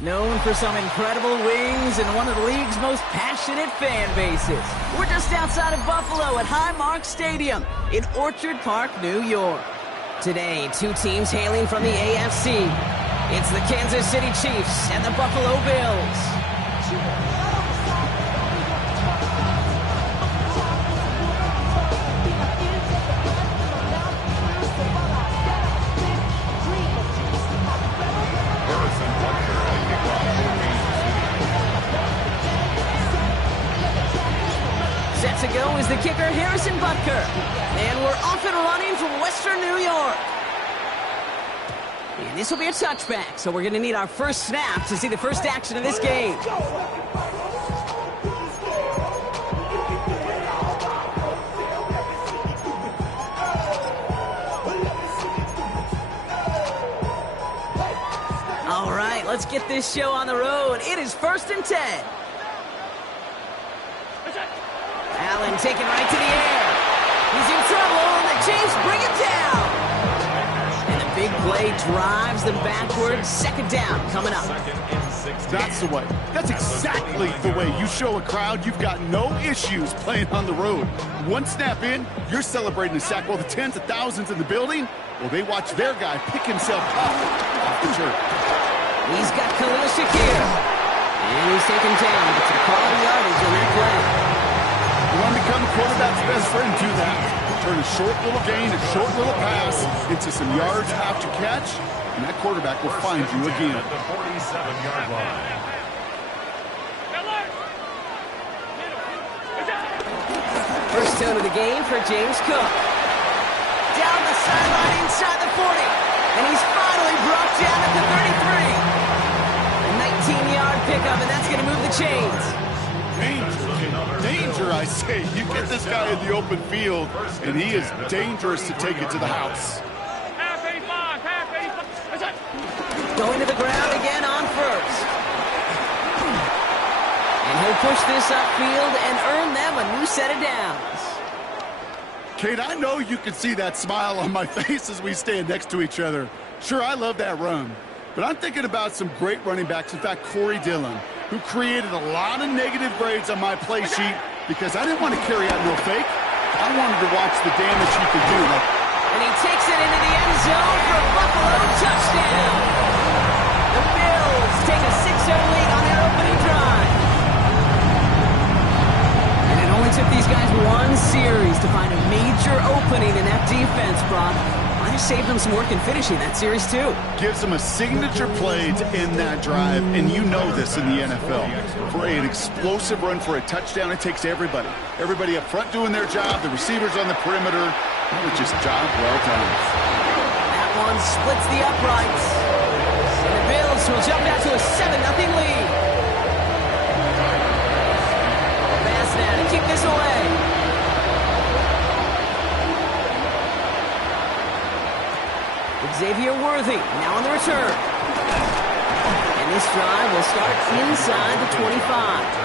Known for some incredible wings and one of the league's most passionate fan bases. We're just outside of Buffalo at Highmark Stadium in Orchard Park, New York. Today, two teams hailing from the AFC. It's the Kansas City Chiefs and the Buffalo Bills. Set to go is the kicker, Harrison Butker. And we're off and running from Western New York. And this will be a touchback, so we're going to need our first snap to see the first action of this game. All right, let's get this show on the road. It is 1st and 10. Allen taken right to the air. He's in trouble, and the Chiefs bring it down. And the big play drives them backwards. 2nd down coming up. That's the way. That's exactly the way you show a crowd you've got no issues playing on the road. One snap in, you're celebrating a sack. While the tens of thousands in the building, well, they watch their guy pick himself up off the turf. He's got Khalil Shakir. And he's taken down. But some quality yardage on that play. You want to become a quarterback's best friend, do that. Turn a short little gain, a short little pass into some yards after catch, and that quarterback will find you again. At the 47-yard line. First tone of the game for James Cook. Down the sideline inside the 40. And he's finally brought down at the 33. A 19-yard pickup, and that's going to move the chains. Danger, I say. You get this guy in the open field, and he is dangerous to take it to the house. Going to the ground again on first. And he'll push this upfield and earn them a new set of downs. Kate, I know you can see that smile on my face as we stand next to each other. Sure, I love that run. But I'm thinking about some great running backs. In fact, Corey Dillon, who created a lot of negative grades on my play sheet because I didn't want to carry out no fake. I wanted to watch the damage he could do. And he takes it into the end zone for a Buffalo touchdown. The Bills take a 6-0 lead on their opening drive. And it only took these guys one series to find a major opening in that defense, Brock. Might have saved them some work in finishing that series, too. Gives them a signature play to end that drive, and you know this in the NFL. For an explosive run for a touchdown, it takes everybody. Everybody up front doing their job, the receivers on the perimeter. That was just job well done. That one splits the uprights. And the Bills will jump out to a 7-0 lead. Pass now to keep this away. Xavier Worthy now on the return. And this drive will start inside the 25.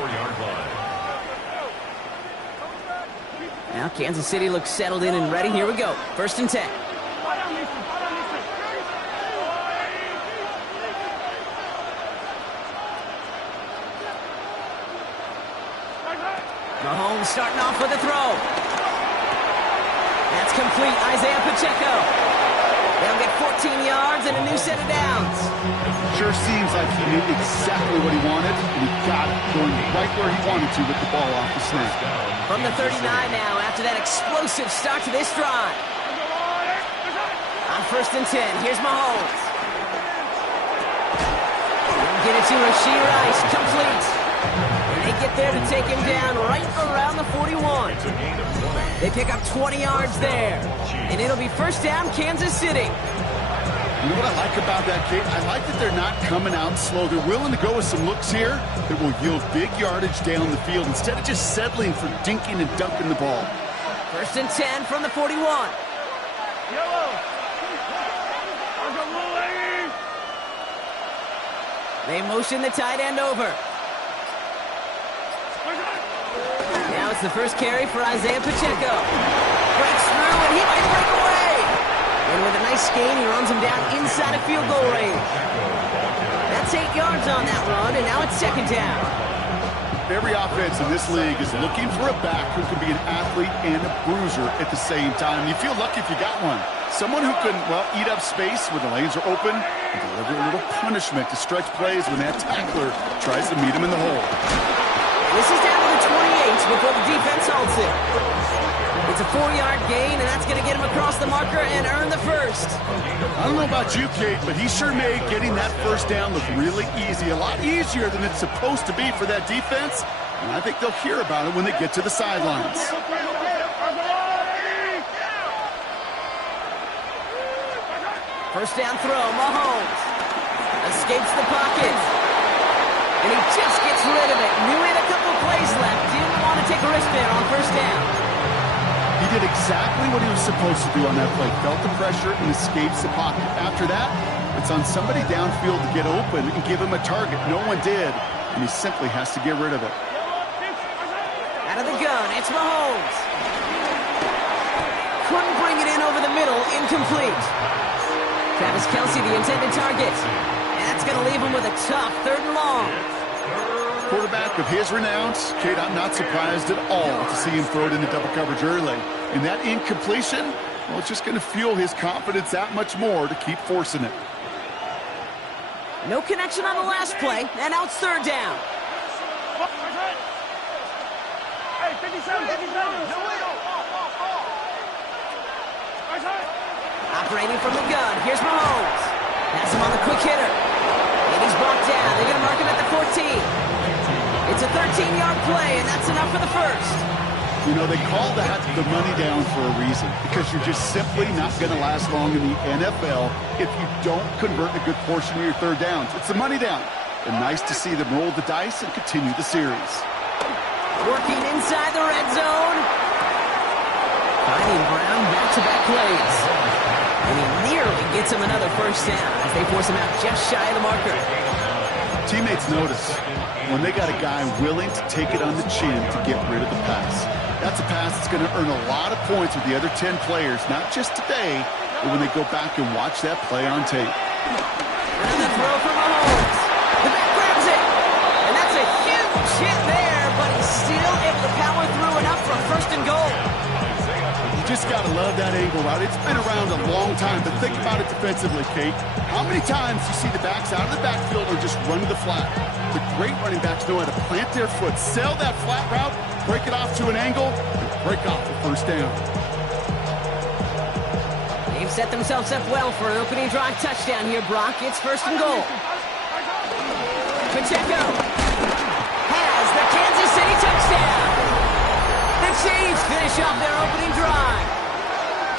4-yard line. Now Kansas City looks settled in and ready. Here we go. 1st and 10. Mahomes starting off with a throw. That's complete. Isaiah Pacheco. They'll get 14 yards and a new set of downs. Sure seems like he knew exactly what he wanted, and he got it going right where he wanted to with the ball off the snap. From the 39 now, after that explosive start to this drive. On 1st and 10, here's Mahomes. Get it to Rashee Rice, complete. And they get there to take him down right around the 41. They pick up 20 yards there. And it'll be 1st down, Kansas City. You know what I like about that, Kate? I like that they're not coming out slow. They're willing to go with some looks here that will yield big yardage down the field instead of just settling for dinking and dunking the ball. 1st and 10 from the 41. They motion the tight end over. Now it's the first carry for Isaiah Pacheco. Breaks through, and he might break away. And with a nice gain, he runs him down inside of field goal range. That's 8 yards on that run, and now it's 2nd down. Every offense in this league is looking for a back who can be an athlete and a bruiser at the same time. You feel lucky if you got one. Someone who can, well, eat up space when the lanes are open and deliver a little punishment to stretch plays when that tackler tries to meet him in the hole. This is down to the 28 before the defense halts it. It's a 4-yard gain, and that's going to get him across the marker and earn the 1st. I don't know about you, Kate, but he sure made getting that 1st down look really easy. A lot easier than it's supposed to be for that defense. And I think they'll hear about it when they get to the sidelines. 1st down throw, Mahomes. Escapes the pocket. And he just gets rid of it. Knew he had a couple plays left. Didn't want to take a risk there on 1st down. He did exactly what he was supposed to do on that play. Felt the pressure and escapes the pocket. After that, it's on somebody downfield to get open and give him a target. No one did, and he simply has to get rid of it. Out of the gun, it's Mahomes. Couldn't bring it in over the middle, incomplete. Travis Kelce, the intended target. And that's going to leave him with a tough 3rd and long. Quarterback of his renown, Kate, I'm not surprised at all to see him throw it into double coverage early. And that incompletion, well, it's just going to fuel his confidence that much more to keep forcing it. No connection on the last play, and now it's 3rd down. Hey, 57. Operating from the gun, here's Mahomes. Pass him on the quick hitter. And he's brought down. They're going to mark him at the 14. It's a 13-yard play, and that's enough for the 1st. You know, they call that the money down for a reason, because you're just simply not going to last long in the NFL if you don't convert a good portion of your 3rd downs. It's the money down. And nice to see them roll the dice and continue the series. Working inside the red zone. Finding Brown back-to-back plays. And he nearly gets him another 1st down as they force him out just shy of the marker. Teammates notice when they got a guy willing to take it on the chin to get rid of the pass. That's a pass that's going to earn a lot of points with the other 10 players, not just today, but when they go back and watch that play on tape. And the throw from Mahomes. The back grabs it. And that's a huge hit there, but he's still able to power through enough for a 1st and goal. You just got to love that angle route. It's been around a long time, but think about it defensively, Kate. How many times you see the backs out of the backfield or just run to the flat? The great running backs know how to plant their foot, sell that flat route, break it off to an angle, and break off the 1st down. They've set themselves up well for an opening drive touchdown here, Brock. It's 1st and goal. Pacheco has the Kansas City touchdown. The Chiefs finish off their opening drive.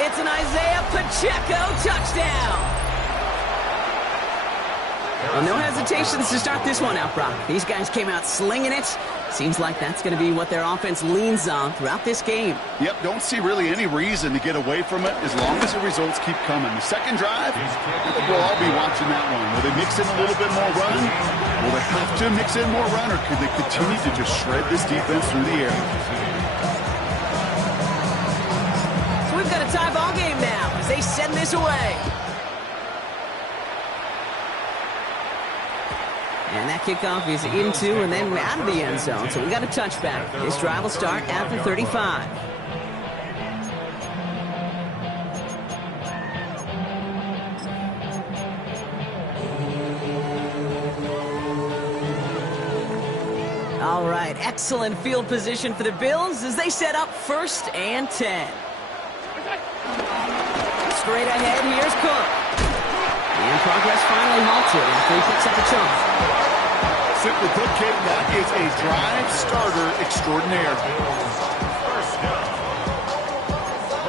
It's an Isaiah Pacheco touchdown. Well, no hesitations to start this one out, Brock. These guys came out slinging it. Seems like that's going to be what their offense leans on throughout this game. Yep, don't see really any reason to get away from it as long as the results keep coming. The second drive, I think we'll all be watching that one. Will they mix in a little bit more run? Will they have to mix in more run, or could they continue to just shred this defense through the air? So we've got a tie ball game now as they send this away. And that kickoff is into and then out of the end zone. So we got a touchback. This drive will start at the 35. All right, excellent field position for the Bills as they set up 1st and 10. Straight ahead, here's Cook. And progress finally halted after he picks up a chunk. Simply put, Kate, that is a drive starter extraordinaire. First down.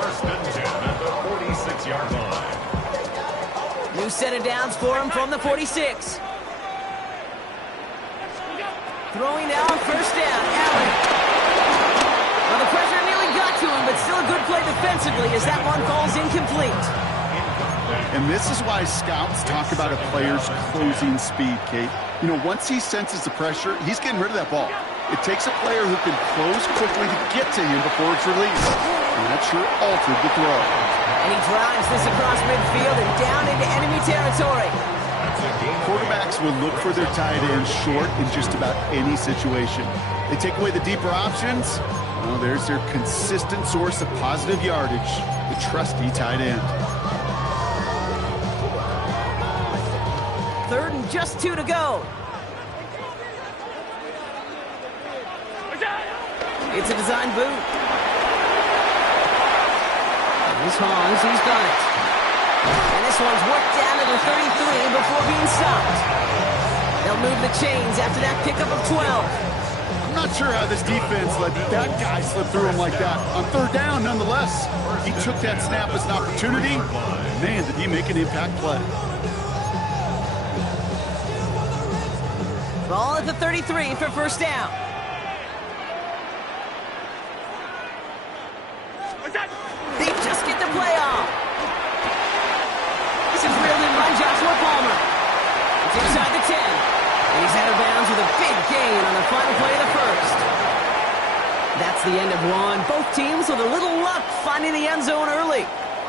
First and 10 at the 46-yard line. New set of downs for him from the 46. Throwing now on 1st down, Allen. Well, the pressure nearly got to him, but still a good play defensively as that one falls incomplete. And this is why scouts talk about a player's closing speed, Kate. You know, once he senses the pressure, he's getting rid of that ball. It takes a player who can close quickly to get to him before it's released. And that sure altered the throw. And he drives this across midfield and down into enemy territory. Quarterbacks will look for their tight end short in just about any situation. They take away the deeper options. Well, there's their consistent source of positive yardage, the trusty tight end. 3rd and just 2 to go. It's a design boot. Here's Hans, he's got it. And this one's worked down to the 33 before being stopped. They'll move the chains after that pickup of 12. I'm not sure how this defense let that guy slip through him like that. On 3rd down, nonetheless, he took that snap as an opportunity. Man, did he make an impact play. Ball at the 33 for 1st down. They just get the play off. This is reeled in by Joshua Palmer. It's inside the 10. And he's out of bounds with a big gain on the final play of the 1st. That's the end of one. Both teams with a little luck finding the end zone early.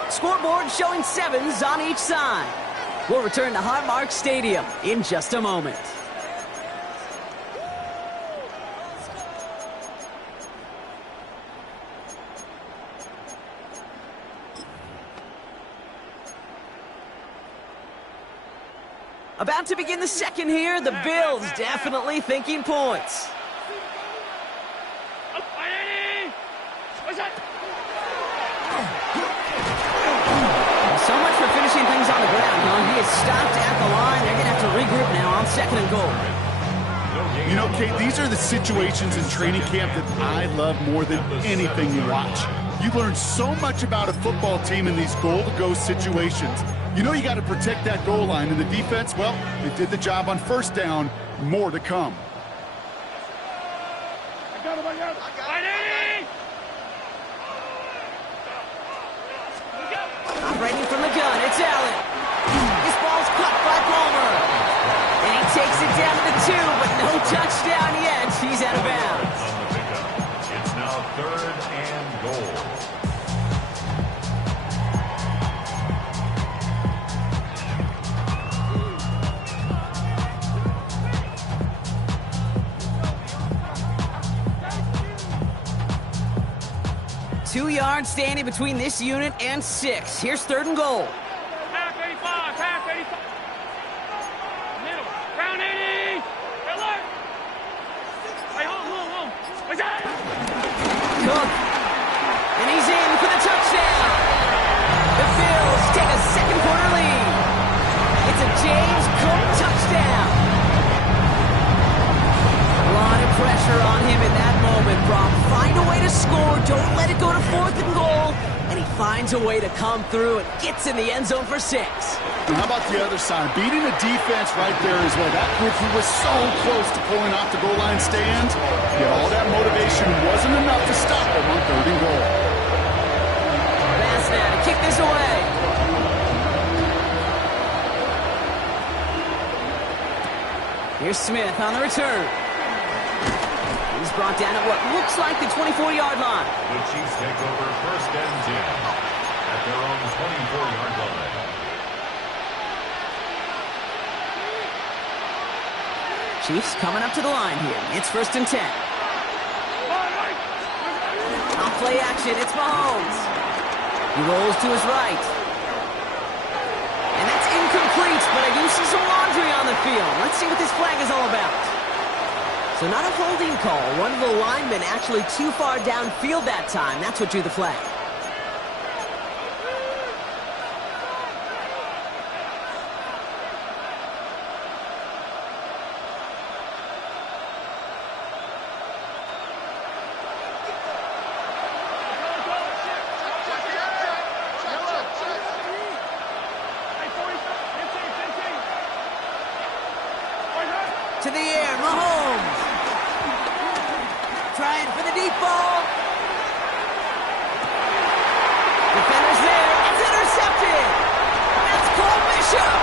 Scoreboard showing 7s on each side. We'll return to Highmark Stadium in just a moment. About to begin the second here. The Bills definitely thinking points. So much for finishing things on the ground, huh? He is stopped at the line. They're going to have to regroup now on 2nd and goal. You know, Kate, these are the situations in training camp that I love more than anything to watch. You learn so much about a football team in these goal-to-go situations. You know you got to protect that goal line, and the defense, well, they did the job on 1st down. More to come. Operating from the gun, it's Allen. This ball's caught by Palmer. And he takes it down to the 2, but no touchdown yet. He's out of bounds. It's now 3rd and goal. Two yards standing between this unit and 6. Here's 3rd and goal. Half 85, half 85. Middle, round 80. Alert. Hey, hold. What's that? Cook. And he's in for the touchdown. The Bills take a 2nd quarter lead. It's a James Cook touchdown. A lot of pressure on him in that moment, Brock. Find a way to score. Don't let it go to 4th and goal. And he finds a way to come through and gets in the end zone for 6. And how about the other side? Beating the defense right there as well. That group who was so close to pulling off the goal line stand, yet all that motivation wasn't enough to stop them on 3rd and goal. Pass now to kick this away. Here's Smith on the return. He's brought down at what looks like the 24-yard line. The Chiefs take over 1st and 10 at their own 24-yard line. Chiefs coming up to the line here. It's 1st and 10. On play action, it's Mahomes. He rolls to his right. And that's incomplete, but I do see some laundry on the field. Let's see what this flag is all about. So not a holding call. One of the linemen actually too far downfield that time. That's what drew the flag. To the air, Mahomes. Trying for the deep ball. Defender's there. It's intercepted. That's Cole Bishop.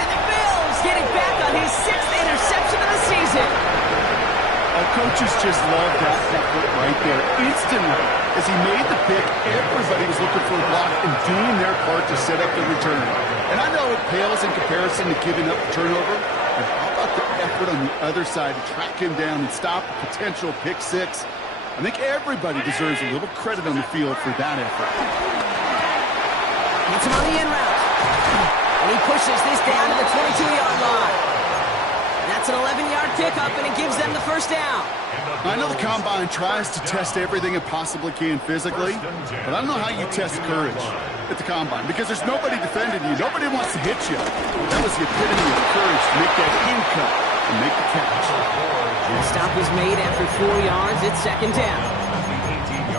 And the Bills getting back on his 6th interception of the season. Our coaches just love that effort right there. Instantly, as he made the pick, everybody was looking for a block and doing their part to set up the return. And I know it pales in comparison to giving up the turnover, but how about the effort on the other side to track him down and stop a potential pick 6? I think everybody deserves a little credit on the field for that effort. Gets him on the in route. And he pushes this down to the 22-yard line. That's an 11-yard pickup, and it gives them the 1st down. I know the Combine tries to test everything it possibly can physically, but I don't know how you test courage at the Combine, because there's nobody defending you. Nobody wants to hit you. That was the epitome of courage to make that in cut and make the catch. The stop was made after 4 yards. It's 2nd down.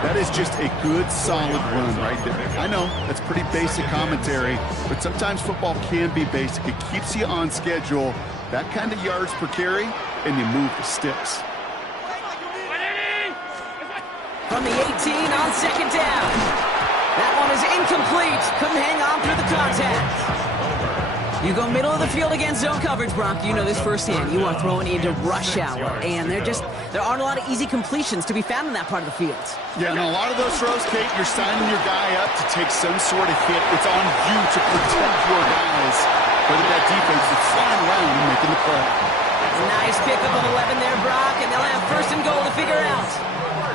That is just a good, solid run right there. I know, that's pretty basic commentary, but sometimes football can be basic. It keeps you on schedule, that kind of yards per carry, and you move the sticks. From the 18 on 2nd down. That one is incomplete. Couldn't hang on through the contact. You go middle of the field against zone coverage, Brock. You know this firsthand. You are throwing into rush hour, and there aren't a lot of easy completions to be found in that part of the field. Yeah, and a lot of those throws, Kate, you're signing your guy up to take some sort of hit. It's on you to protect your guys. But that defense is flying around and making the play. Nice pickup of 11 there, Brock, and they'll have 1st and goal to figure out.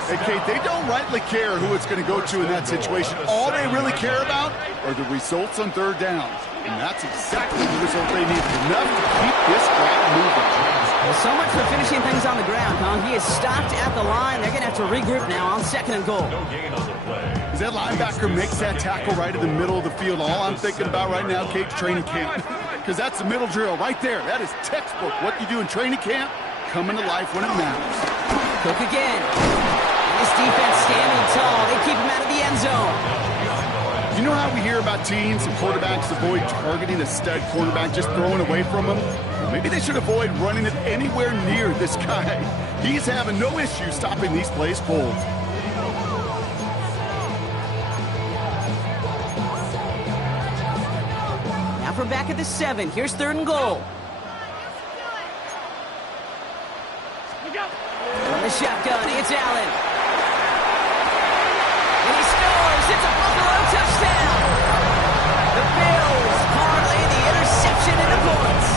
Hey, Kate, they don't rightly care who it's going to go to in that situation. All they really care about are the results on 3rd down. And that's exactly the result they need. Enough to keep this crowd moving. Well, so much for finishing things on the ground, huh? He is stopped at the line. They're going to have to regroup now on 2nd and goal. No gain on the play. As that linebacker makes that tackle right in the middle of the field, all I'm thinking about right now, Kate, training camp. Because that's the middle drill right there. That is textbook. What you do in training camp, coming to life when it matters. Cook again. This defense standing tall. They keep him out of the end zone. You know how we hear about teams and quarterbacks avoid targeting a stud quarterback, just throwing away from him? Well, maybe they should avoid running it anywhere near this guy. He's having no issue stopping these plays cold. Now from back at the 7. Here's 3rd and goal. From the shotgun, it's Allen. And he scores. It's a Buffalo touchdown. The Bills parlay the interception into points.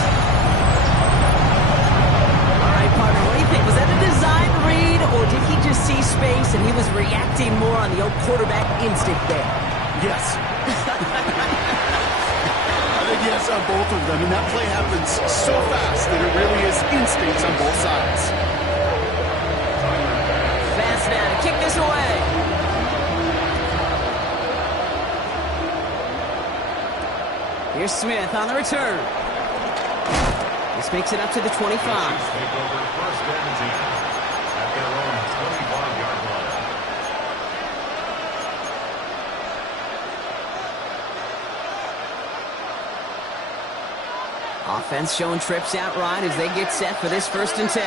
All right, partner, what do you think? Was that a design read, or did he just see space and he was reacting more on the old quarterback instinct there? Yes. I think yes on both of them, and that play happens so fast that it really is instincts on both sides. Fast now to kick this away. Here's Smith on the return. This makes it up to the 25. Take over 1st and 10 at their own 25-yard line. Offense showing trips outright as they get set for this 1st and 10.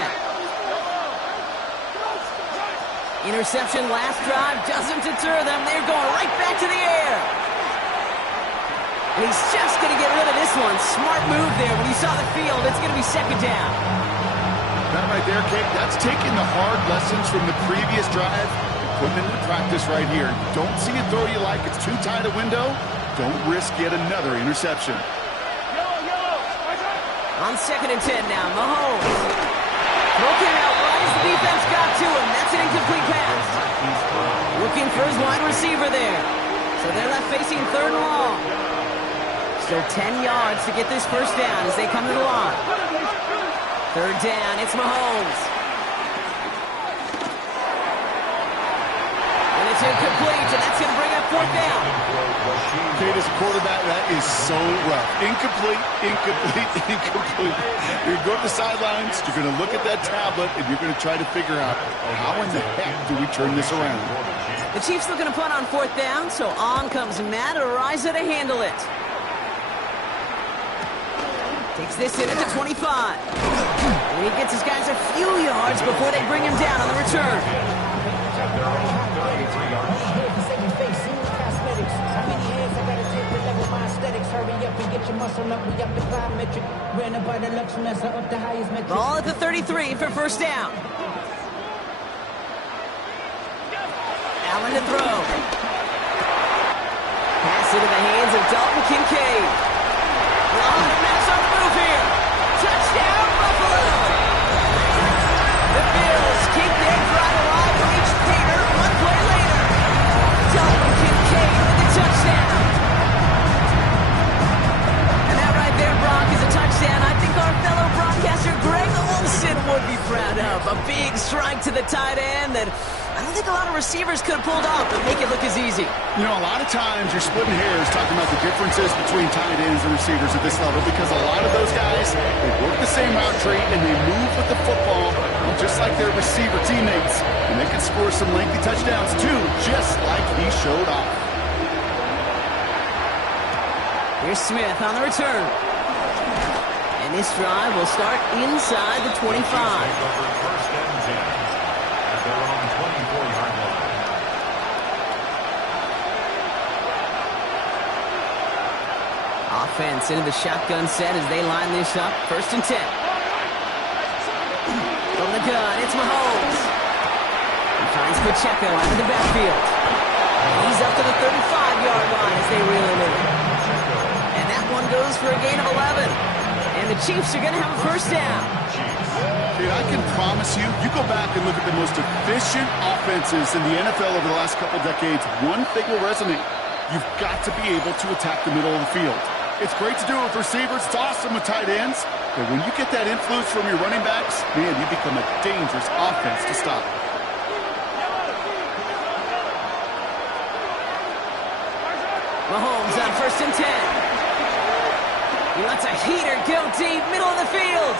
Interception last drive doesn't deter them. They're going right back to the air. And he's just going to get rid of this one. Smart move there. When he saw the field, it's going to be 2nd down. That right there, Kate, that's taking the hard lessons from the previous drive and putting it into practice right here. Don't see a throw you like. It's too tight a window. Don't risk yet another interception. On 2nd and 10 now, Mahomes. Throw came out right as the defense got to him. That's an incomplete pass. Looking for his wide receiver there. So they're left facing 3rd and long. Still 10 yards to get this 1st down as they come to the line. 3rd down, it's Mahomes. And it's incomplete, and that's going to bring up 4th down. Kate, as a quarterback, that is so rough. Incomplete, incomplete, incomplete. You're going to go to the sidelines, you're going to look at that tablet, and you're going to try to figure out how in the heck do we turn this around. The Chiefs looking to punt on 4th down, so on comes Matt Araiza to handle it. Takes this in at the 25. And he gets his guys a few yards before they bring him down on the return. Ball at the 33 for 1st down. Allen to throw. Pass into the hands of Dalton Kincaid. Oh, the Mets on the move here. Touchdown, Buffalo. The Bills keep their drive alive for each Peter 1 play later. Dalton Kincaid with the touchdown. And that right there, Brock, is a touchdown I think our fellow broadcaster Greg Olson would be proud of. A big strike to the tight end that I don't think a lot of receivers could have pulled off and make it look as easy. You know, a lot of times you're splitting hairs talking about the differences between tight ends and receivers at this level because a lot of those guys, they work the same route tree and they move with the football just like their receiver teammates. And they can score some lengthy touchdowns too, just like he showed off. Here's Smith on the return. And this drive will start inside the 25. Offense into the shotgun set as they line this up. 1st and 10. From the gun, it's Mahomes. He finds Pacheco out of the backfield. He's up to the 35-yard line as they reel him in. And that one goes for a gain of 11. And the Chiefs are going to have a 1st down. Dude, I can promise you, you go back and look at the most efficient offenses in the NFL over the last couple decades, one thing will resonate. You've got to be able to attack the middle of the field. It's great to do it with receivers. It's awesome with tight ends. But when you get that influence from your running backs, man, you become a dangerous offense to stop. Mahomes on 1st and 10. He lets a heater go deep, middle of the field.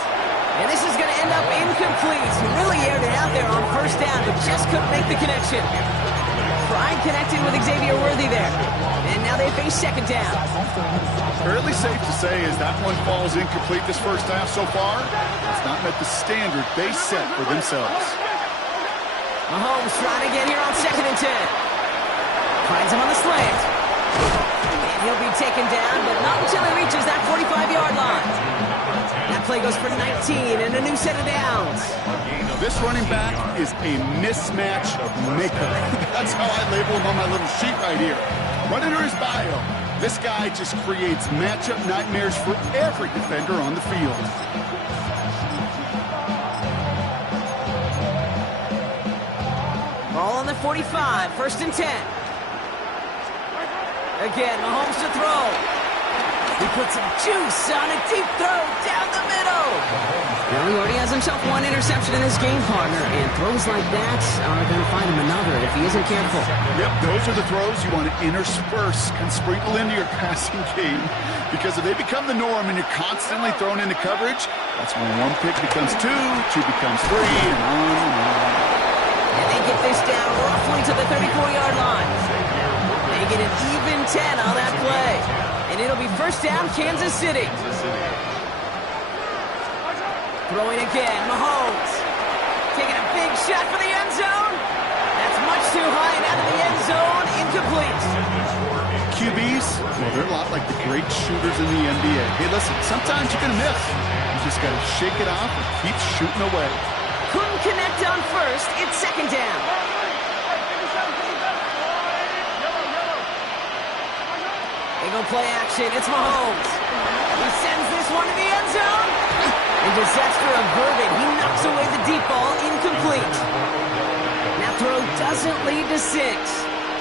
And this is going to end up incomplete. He really aired it out there on 1st down, but just couldn't make the connection. Pride connected with Xavier Worthy there. And now they face 2nd down. Fairly safe to say as that one falls incomplete this 1st half so far, it's not met the standard they set for themselves. Mahomes trying to get here on 2nd and 10. Finds him on the slant. And he'll be taken down, but not until he reaches that 45-yard line. That play goes for 19 and a new set of downs. This running back is a mismatch maker. That's how I label him on my little sheet right here. Right under his bio, this guy just creates matchup nightmares for every defender on the field. Ball on the 45, 1st and 10. Again, Mahomes to throw. He puts some juice on a deep throw down the middle. Well, he already has himself one interception in his game, partner, and throws like that are going to find him another if he isn't careful. Yep, those are the throws you want to intersperse and sprinkle into your passing game, because if they become the norm and you're constantly thrown into coverage, that's when one pick becomes two becomes three, and on and on. And they get this down roughly to the 34-yard line. They get an even 10 on that play. And it'll be 1st down, Kansas City. Throwing again, Mahomes. Taking a big shot for the end zone. That's much too high and out of the end zone. Incomplete. QBs, well, they're a lot like the great shooters in the NBA. Hey, listen, sometimes you're going to miss. You just got to shake it off and keep shooting away. Couldn't connect on first. It's second down. They go play action. It's Mahomes. He sends this one to the end zone. And disaster averted. He knocks away the deep ball. Incomplete. That throw doesn't lead to 6.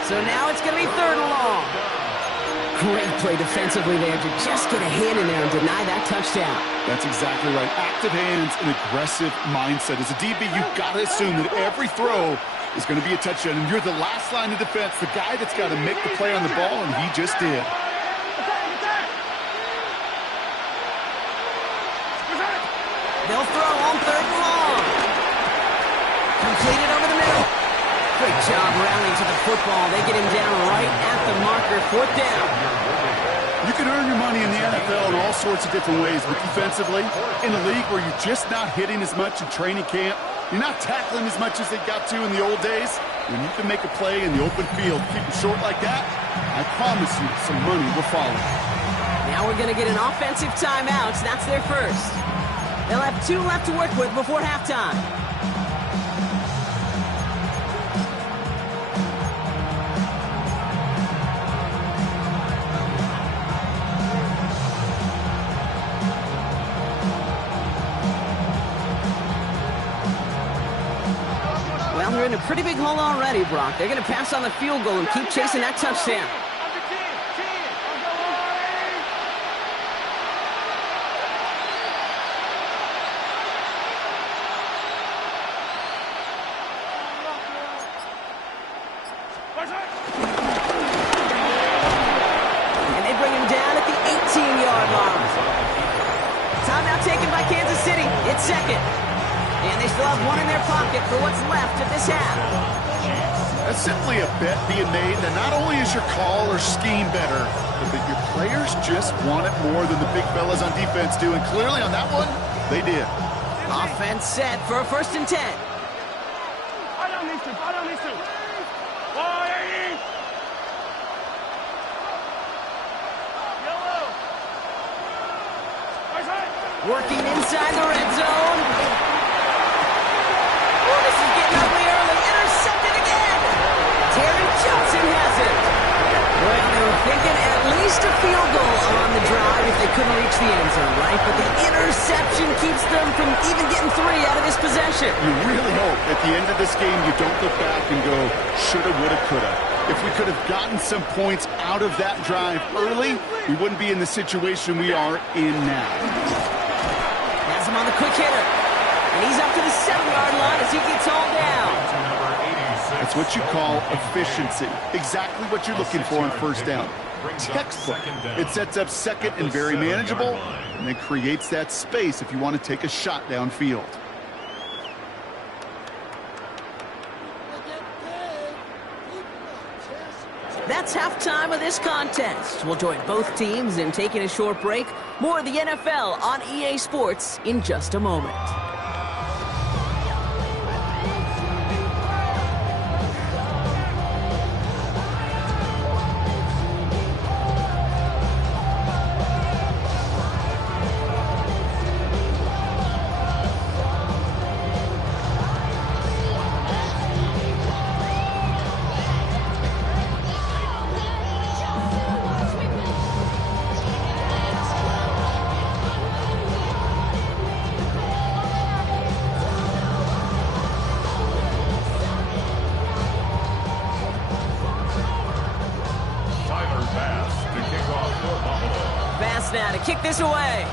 So now it's going to be 3rd and long. Great play defensively there to just get a hand in there and deny that touchdown. That's exactly right. Active hands and aggressive mindset. As a DB, you've got to assume that every throw is going to be a touchdown. And you're the last line of defense, the guy that's got to make the play on the ball, and he just did. They'll throw on 3rd and long. Completed over the middle. Great job rallying to the football. They get him down right at the marker. 4th down. You can earn your money in the NFL in all sorts of different ways, but defensively, in a league where you're just not hitting as much in training camp, you're not tackling as much as they got to in the old days, when you can make a play in the open field, keep it short like that, I promise you some money will follow. Now we're going to get an offensive timeout. That's their first. They'll have 2 left to work with before halftime. Well, they're in a pretty big hole already, Brock. They're going to pass on the field goal and keep chasing that touchdown. And they bring him down at the 18-yard line. Timeout taken by Kansas City. It's second. And they still have 1 in their pocket for what's left of this half. That's simply a bet being made that not only is your call or scheme better, but that your players just want it more than the big fellas on defense do. And clearly on that one, they did. Offense set for a 1st and 10. Working inside the red zone. Oh, this is getting ugly early. Intercepted again. Terry Johnson has it. Well, they were thinking at least a field goal on the drive if they couldn't reach the end zone, right? But the interception keeps them from even getting 3 out of this possession. You really hope at the end of this game you don't look back and go, shoulda, woulda, coulda. If we could have gotten some points out of that drive early, we wouldn't be in the situation we are in now. Has him on the quick hitter. And he's up to the 7-yard line as he gets all down. That's what you call efficiency. Exactly what you're looking for on 1st down. Textbook. It sets up 2nd and very manageable, and it creates that space if you want to take a shot downfield. That's halftime of this contest. We'll join both teams in taking a short break. More of the NFL on EA Sports in just a moment. Now to kick this away.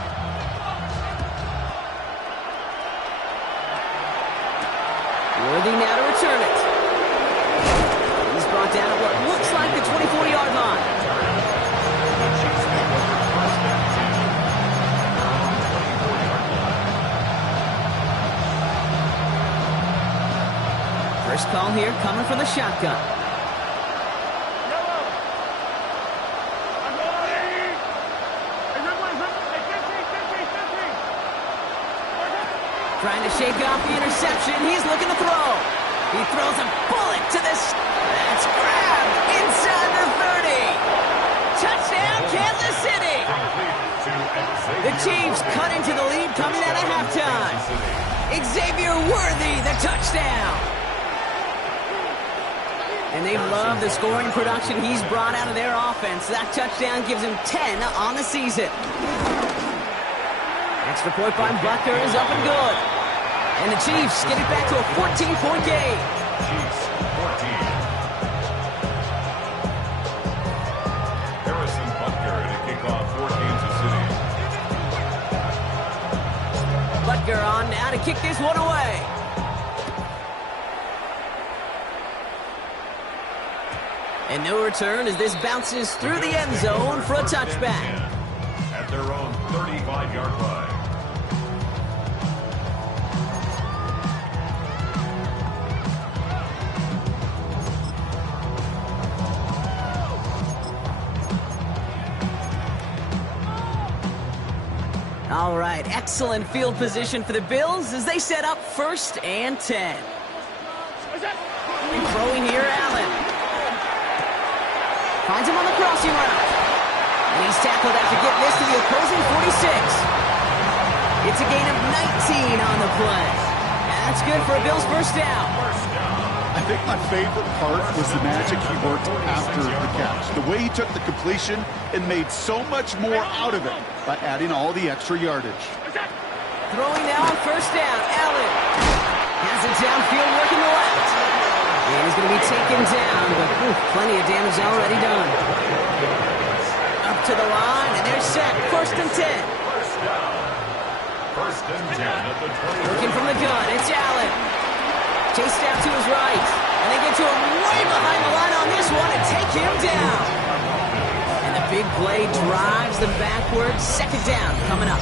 Worthy now to return it. He's brought down at what looks like the 24-yard line. First call here coming from the shotgun. Trying to shake off the interception. He's looking to throw. He throws a bullet to this. That's grabbed inside the 30. Touchdown, Kansas City. The Chiefs cut into the lead coming out of halftime. Xavier Worthy, the touchdown. And they love the scoring production he's brought out of their offense. That touchdown gives him 10 on the season. Extra point by Butker is up and good. And the Chiefs get it back to a 14-point game. Chiefs 14. Harrison Butker to kick off for Kansas City. Butker on now to kick this one away. And no return as this bounces through the end zone for a touchback. At their own 35-yard line. All right, excellent field position for the Bills as they set up 1st and 10. And throwing here, Allen. Finds him on the crossing route. And he's tackled after getting this to the opposing 46. It's a gain of 19 on the play. And that's good for a Bills first down. I think my favorite part was the magic he worked after the catch. The way he took the completion and made so much more out of it by adding all the extra yardage. Throwing now on 1st down, Allen has it downfield working the left. And he's going to be taken down, but plenty of damage already done. Up to the line, and they're set. 1st and 10. First down. 1st and 10 at the 20. Looking from the gun, it's Allen. Chased out to his right. And they get to him way behind the line on this one and take him down. And the big play drives them backwards. 2nd down coming up.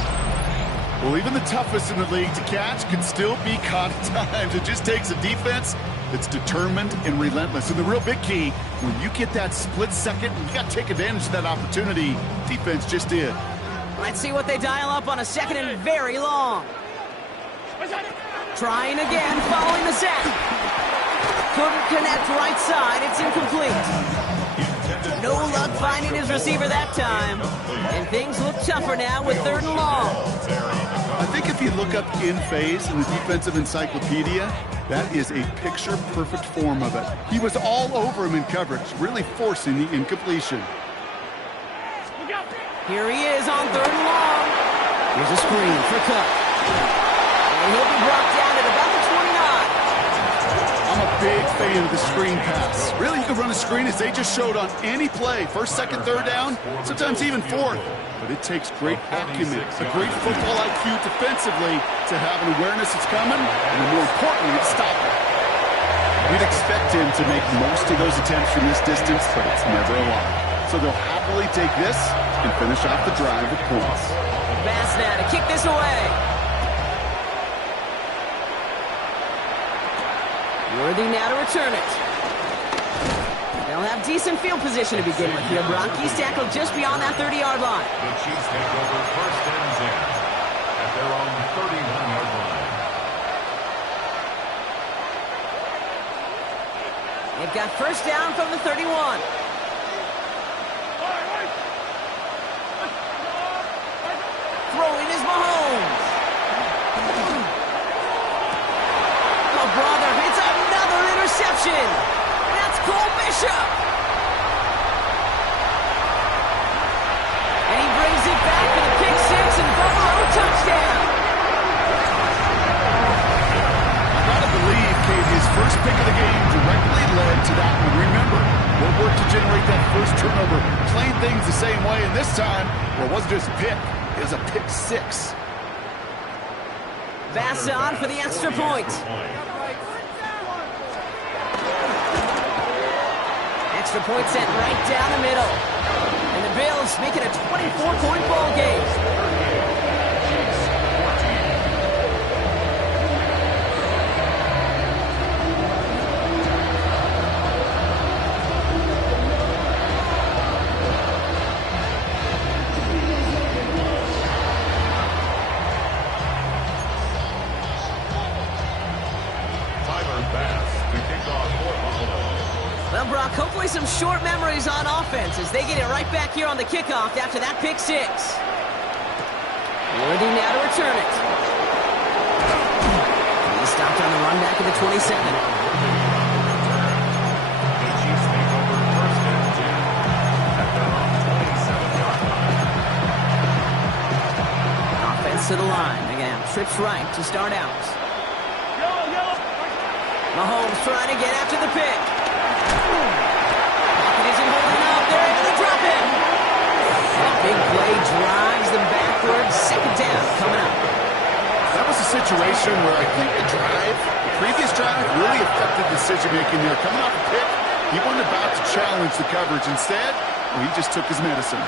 Well, even the toughest in the league to catch can still be caught at times. It just takes a defense that's determined and relentless. And the real big key, when you get that split second, you got to take advantage of that opportunity. Defense just did. Let's see what they dial up on a 2nd and very long. Trying again, following the sack. Couldn't connect right side. It's incomplete. No luck finding his receiver that time. And things look tougher now with 3rd and long. I think if you look up in phase in the defensive encyclopedia, that is a picture-perfect form of it. He was all over him in coverage, really forcing the incompletion. Here he is on 3rd and long. Here's a screen for Cup. And he'll be brought down at about the 29. I'm a big fan of the screen pass. Really, you can run a screen as they just showed on any play. 1st, 2nd, 3rd down, sometimes even 4th. But it takes great acumen, a great football IQ defensively to have an awareness it's coming, and more importantly, to stop it. We'd expect him to make most of those attempts from this distance, but it's never a lot. So they'll happily take this and finish off the drive with points. Bass now to kick this away. Worthy now to return it. They'll have decent field position to begin with here. Bronchi's tackled just beyond that 30-yard line. The Chiefs take over 1st and 10 at their own 31-yard line. They've got 1st down from the 31. Throwing is Mahomes. Oh, brother, it's another interception. That's Cole Bishop. And he brings it back for the pick 6 and Buffalo touchdown. I gotta believe, Kate, his first pick of the game directly led to that one. Remember, what worked to generate that first turnover, playing things the same way, and this time, well, it wasn't just a pick, it was a pick 6. Bass on for the extra point. Extra point sent right down the middle. And the Bills make it a 24-point ball game. Probably some short memories on offense as they get it right back here on the kickoff after that pick six. Worthy now to return it. He stopped on the run back at the 27. The Chiefs take over first and 10 at their own 27-yard line. Offense to the line. Again, trips right to start out. Mahomes trying to get after the pick. Pocket isn't holding up. They're able to drop him. That big play drives them backwards. Second down coming up. That was a situation where I think the previous drive, really affected decision-making there. Coming off a pick, he wasn't about to challenge the coverage. Instead, well, he just took his medicine.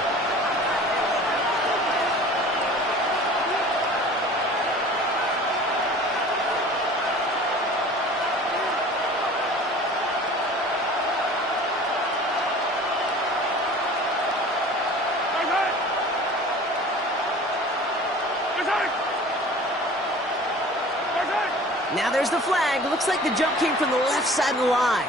Now there's the flag. Looks like the jump came from the left side of the line.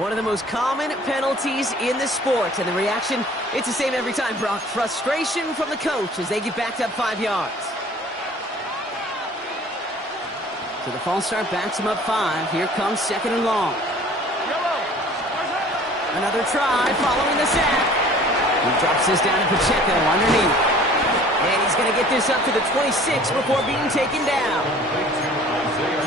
One of the most common penalties in the sport. And the reaction, it's the same every time, Brock. Frustration from the coach as they get backed up 5 yards. So the false start backs him up 5. Here comes second and long. Another try following the sack. He drops this down to Pacheco underneath. And he's going to get this up to the 26 before being taken down.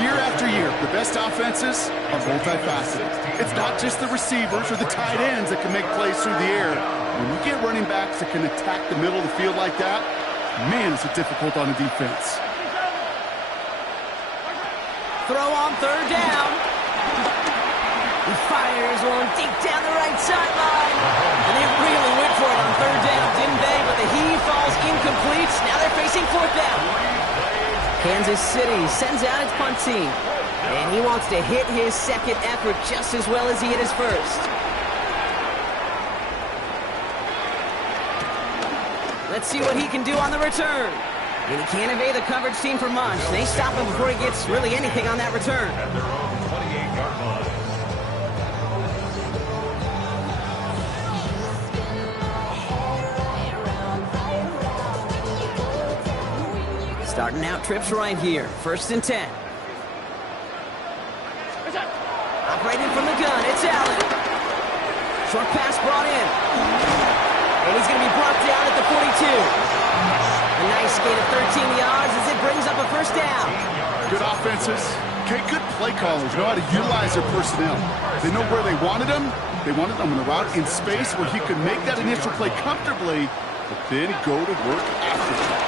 Year after year, the best offenses are multifaceted. It's not just the receivers or the tight ends that can make plays through the air. When you get running backs that can attack the middle of the field like that, man, is it difficult on a defense. Throw on third down. He fires one deep down the right sideline. And they really went for it on third down, didn't they? But the heave falls incomplete. Now they're facing fourth down. Kansas City sends out its punt team. And he wants to hit his second effort just as well as he hit his first. Let's see what he can do on the return. And he can't evade the coverage team for much. They stop him before he gets really anything on that return. At their own 28-yard line. Starting out trips right here. First and 10. Operating from the gun, it's Allen. Short pass brought in. And he's going to be brought down at the 42. A nice gain of 13 yards as it brings up a first down. Good offenses. Okay, good play callers know how to utilize their personnel. They know where they wanted them. They wanted them on the route in space where he could make that initial play comfortably, but then go to work after it.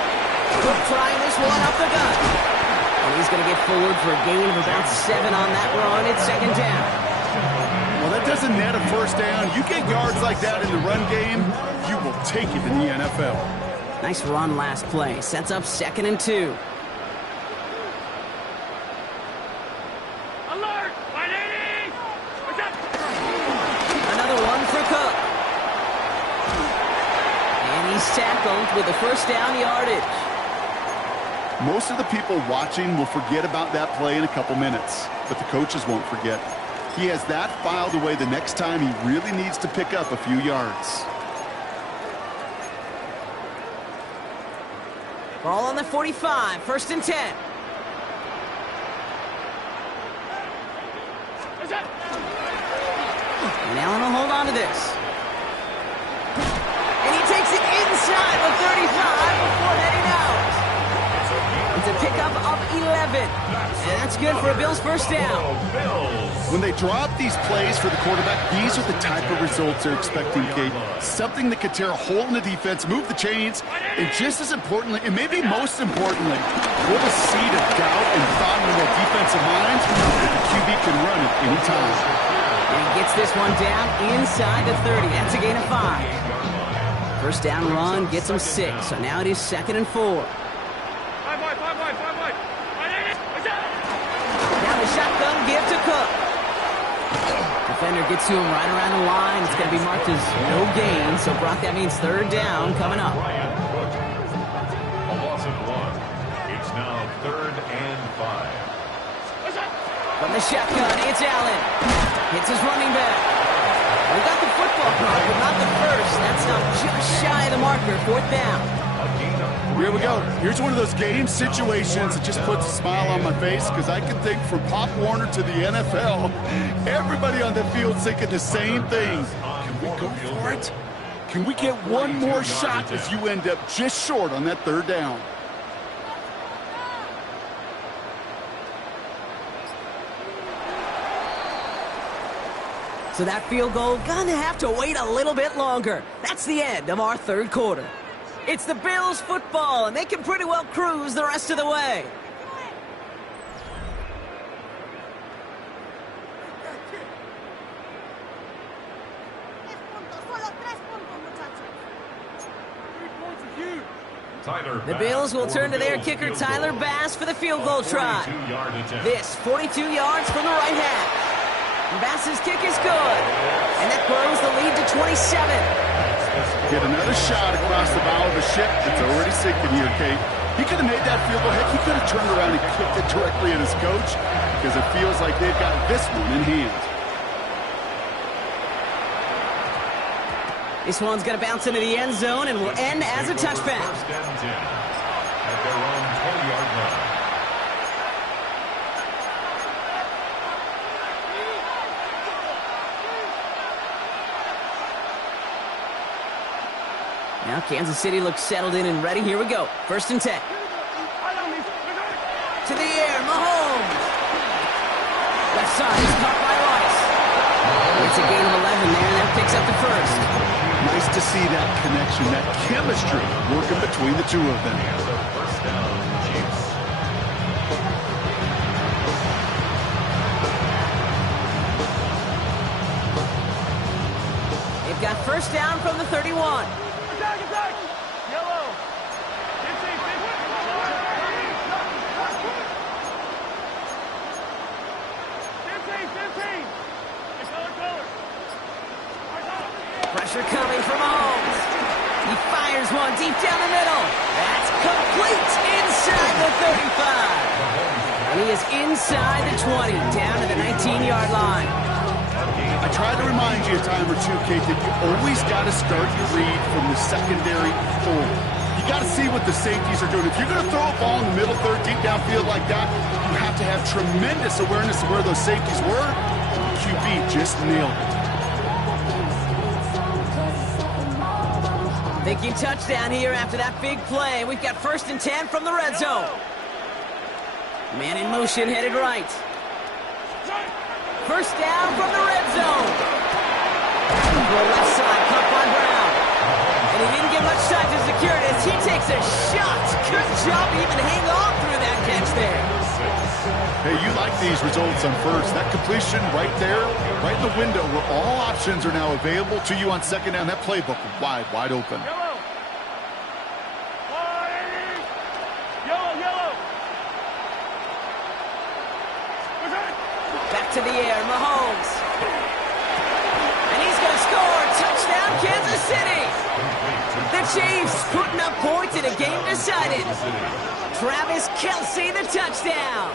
Cook trying this one up the gut. And he's going to get forward for a gain of about 7 on that run. It's second down. Well, that doesn't net a first down. You get yards like that in the run game, you will take it in the NFL. Nice run last play. Sets up second and 2. Alert! 180! What's up? Another one for Cook. And he's tackled with the first down yardage. Most of the people watching will forget about that play in a couple minutes, but the coaches won't forget. He has that filed away the next time he really needs to pick up a few yards. Ball on the 45, first and 10. What's up? And Allen will hold on to this. And he takes it inside the 35 before heading out. It's a pickup of 11. And that's good for a Bills first down. When they draw up these plays for the quarterback, these are the type of results they're expecting, Kate. Something that could tear a hole in the defense, move the chains, and just as importantly, and maybe most importantly, put a seed of doubt and thought into their defensive mind that the QB can run at any time. And he gets this one down inside the 30. That's a gain of 5. First down run gets him 6. So now it is second and 4. 5 wide. 180! What's up? Now the shotgun give to Cook. Defender gets to him right around the line. It's going to be marked as no gain. So, Brock, that means third down coming up. A loss of 1. It's now third and 5. From the shotgun, it's Allen. Hits his running back. We got the football, but not the first. That's not just shy of the marker. 4th down. Here we go. Here's one of those game situations that just puts a smile on my face because I can think from Pop Warner to the NFL, everybody on the field thinking the same thing. Can we go for it? Can we get one more shot as you end up just short on that 3rd down? So that field goal gonna have to wait a little bit longer. That's the end of our 3rd quarter. It's the Bills football, and they can pretty well cruise the rest of the way. The Bills will turn to their kicker, Tyler Bass, for the field goal try. This 42 yards from the right half. Bass's kick is good, and that grows the lead to 27. Get another shot across the bow of the ship that's already sinking here, Kate. He could have made that field goal. Heck, he could have turned around and kicked it directly at his coach because it feels like they've got this one in hand. This one's going to bounce into the end zone and will end as a touchback. First and 10 at their own 20-yard line. Now Kansas City looks settled in and ready. Here we go. 1st and 10. To the air, Mahomes. Left side is caught by Rice. It's a gain of 11 there, and that picks up the 1st. Nice to see that connection, that chemistry working between the two of them. First down, Chiefs. They've got 1st down from the 31. Yellow. 15. Color. Pressure coming from Mahomes. He fires one deep down the middle. That's complete inside the 35. And he is inside the 20, down to the 19-yard line. I try to remind you a time or two, Kate, that you always got to start your read from the secondary forward. You got to see what the safeties are doing. If you're going to throw a ball in the middle third, deep downfield like that, you have to have tremendous awareness of where those safeties were. The QB just nailed it. Thinking touchdown here after that big play. We've got 1st and 10 from the red zone. Man in motion, headed right. 1st down from the red zone. Throw left side, caught by Brown. And he didn't get much time to secure it as he takes a shot. Good job to even hang on through that catch there. Hey, you like these results on first. That completion right there, right in the window where all options are now available to you on 2nd down. That playbook wide open. Yellow. Back to the air, Mahomes. And he's going to score. Touchdown, Kansas City. The Chiefs putting up points in a game decided. Travis Kelce, the touchdown.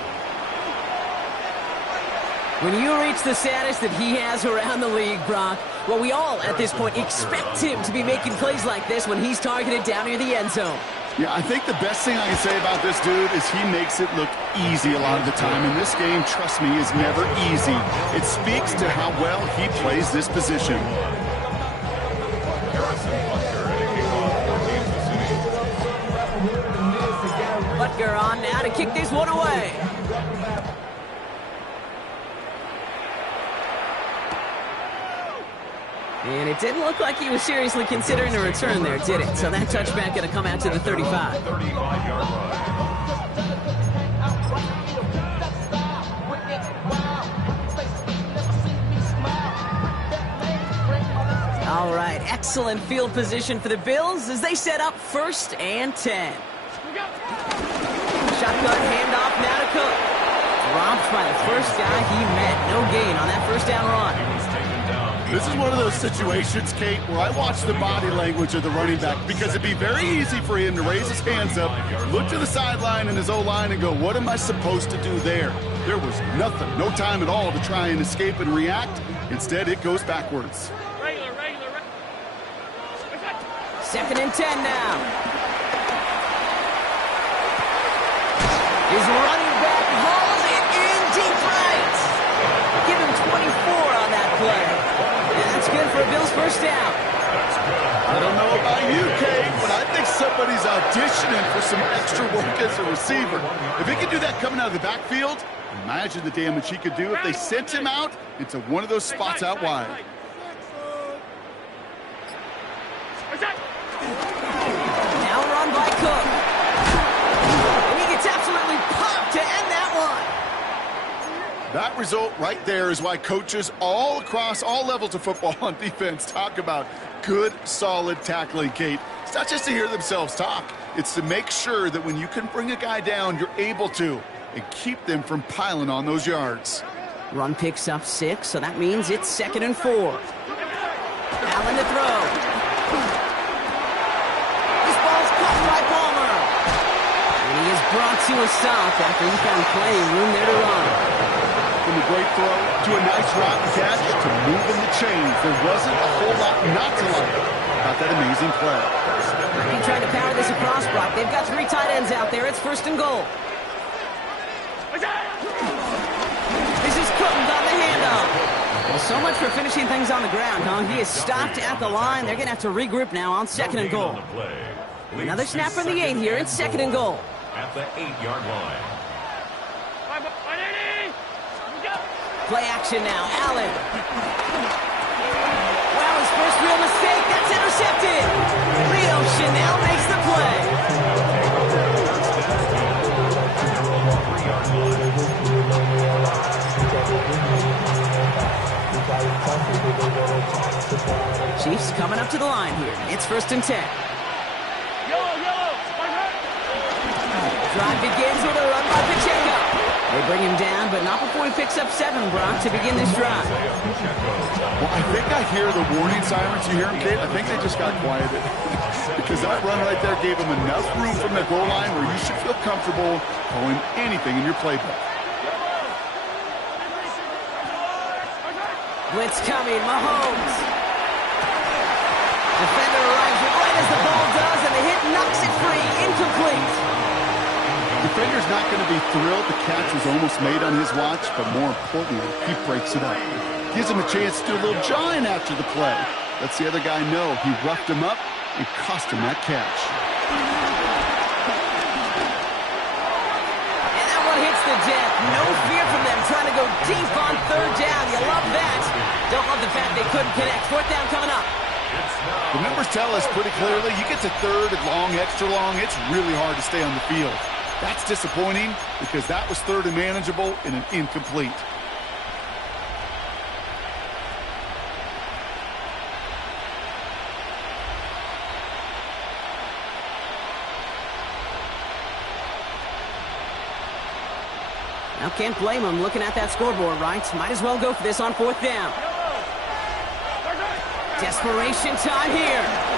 When you reach the status that he has around the league, Brock, well, we all at this point expect him to be making plays like this when he's targeted down near the end zone. Yeah, I think the best thing I can say about this dude is he makes it look easy a lot of the time. And this game, trust me, is never easy. It speaks to how well he plays this position. Butker on now to kick this one away. And it didn't look like he was seriously considering a return there, did it? So that touchback going to come out to the 35. 35-yard line. All right, excellent field position for the Bills as they set up 1st and 10. Shotgun handoff now to Cook. Dropped by the first guy he met. No gain on that 1st down run. This is one of those situations, Kate, where I watch the body language of the running back because it'd be very easy for him to raise his hands up, look to the sideline and his O-line and go, what am I supposed to do there? There was nothing, no time at all to try and escape and react. Instead, it goes backwards. Regular. 2nd and 10 now. His running back hauls it in deep right. Give him 24 on that play. And that's good for a Bills first down. I don't know about you, Kate, but I think somebody's auditioning for some extra work as a receiver. If he could do that coming out of the backfield, imagine the damage he could do if they sent him out into one of those spots out wide. Now run by Cook. And he gets absolutely popped to end that one. That result right there is why coaches all across all levels of football on defense talk about good, solid tackling, Kate. It's not just to hear themselves talk. It's to make sure that when you can bring a guy down, you're able to, and keep them from piling on those yards. Run picks up 6, so that means it's 2nd and 4. Allen to throw. This ball's caught by Palmer. And he is brought to a stop after he found playing room there to run. From a great throw to a nice route catch to moving the chains. There wasn't a whole lot not to like about that amazing play. Might be trying to power this across, Brock. They've got 3 tight ends out there. It's 1st and goal. This is Cook on the handoff. Well, so much for finishing things on the ground, huh? He is stopped at the line. They're going to have to regroup now on 2nd and goal. Another snap from the 8 here. It's 2nd and goal. At the 8-yard line. Play action now. Allen. Wow, his first real mistake. That's intercepted. Rio Chanel makes the play. Chiefs coming up to the line here. It's 1st and 10. Drive begins with a run by Pacheco. They bring him down, but not before he picks up 7, Brock, to begin this drive. Well, I think I hear the warning sirens. You hear them, Kate? I think they just got quieted. Because that run right there gave them enough room from the goal line where you should feel comfortable calling anything in your playbook. Blitz coming, Mahomes. Defender arrives right as the ball does, and the hit knocks it free, incomplete. Defender's not going to be thrilled the catch was almost made on his watch, but more importantly, he breaks it up. Gives him a chance to do a little jawing after the play. Lets the other guy know he roughed him up and cost him that catch. And that one hits the deck. No fear from them trying to go deep on 3rd down. You love that. Don't love the fact they couldn't connect. 4th down coming up. The numbers tell us pretty clearly, you get to 3rd and long, extra long, it's really hard to stay on the field. That's disappointing because that was 3rd and manageable and an incomplete. Now can't blame him looking at that scoreboard, right? Might as well go for this on 4th down. Desperation time here.